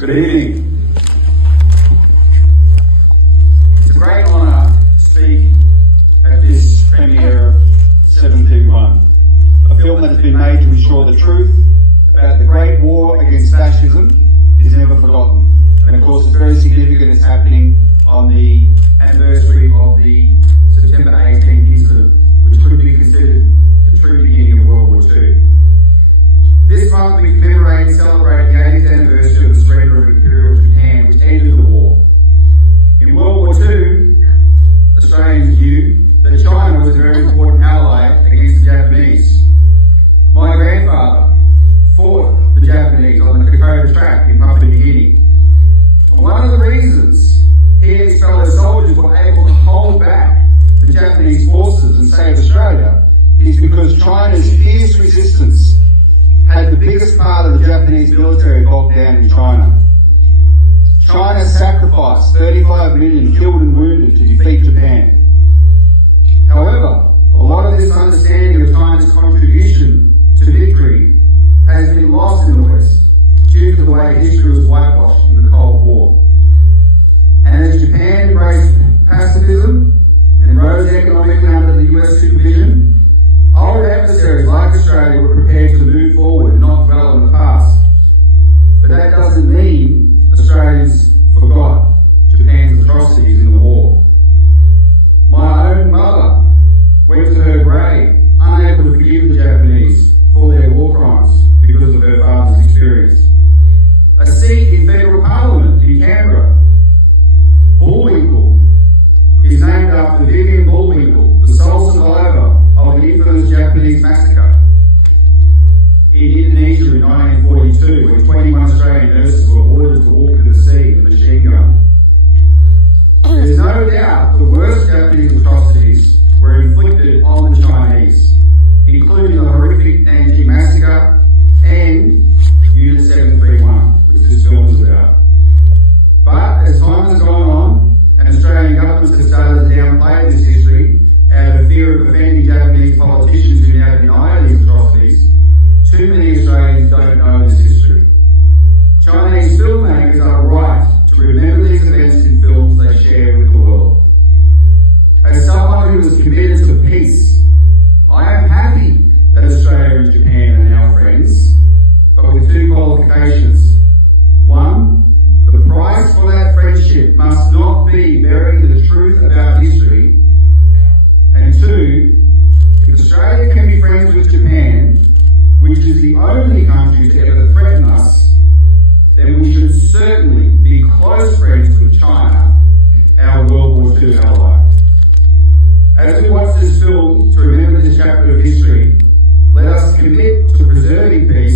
Good evening. It's a great honour to speak at this premiere of 721, a film that has been made to ensure the truth about the Great War against fascism is never forgotten. And of course it's very significant it's happening on the anniversary of the September 18th incident, which could be considered the true beginning of World War II. This month we commemorate and celebrate the 80th anniversary of the surrender of Imperial Japan, which ended the war. In World War II, Australians knew that China was a very important ally against the Japanese. My grandfather fought the Japanese on the Kokoda track in Papua New Guinea. And one of the reasons he and his fellow soldiers were able to hold back the Japanese forces and save Australia is because China's fierce resistance had the biggest part of the Japanese military bogged down in China. China sacrificed 35 million killed and wounded to defeat Japan. However, a lot of this understanding of China's contribution to victory has been lost in the West due to the way history was whitewashed in the Cold War. And as Japan embraced pacifism and rose economically under the US supervision, old adversaries like Australia were prepared to move forward and not dwell on the past. But that doesn't mean Australians forgot Japan's atrocities in the war. My own mother went to her grave unable to forgive the Japanese for their war crimes because of her father's experience. A seat in federal parliament in Canberra, Bullwinkle, is named after Vivian Bullwinkle, the sole survivor of an infamous Japanese massacre in Indonesia in 1942 when 21 Australian nurses were ordered to walk to the sea with a machine gun. There's no doubt the worst Japanese atrocities were inflicted on the Chinese, including the horrific Nanjing massacre and Unit 731, which this film is about. But as time has gone on and Australian governments have started to downplay this history out of fear of offending Japanese politicians who now deny these atrocities, too many Australians don't know this history. Chinese filmmakers are right to remember these events in films they share with the world. As someone who was committed to peace, I am happy that Australia and Japan are now friends, but with two qualifications. One, the price for that friendship must not be burying the truth about history. And two, if Australia can be friends with Japan, which is the only country to ever threaten us, then we should certainly be close friends with China, our World War II ally. As we watch this film to remember this chapter of history, let us commit to preserving peace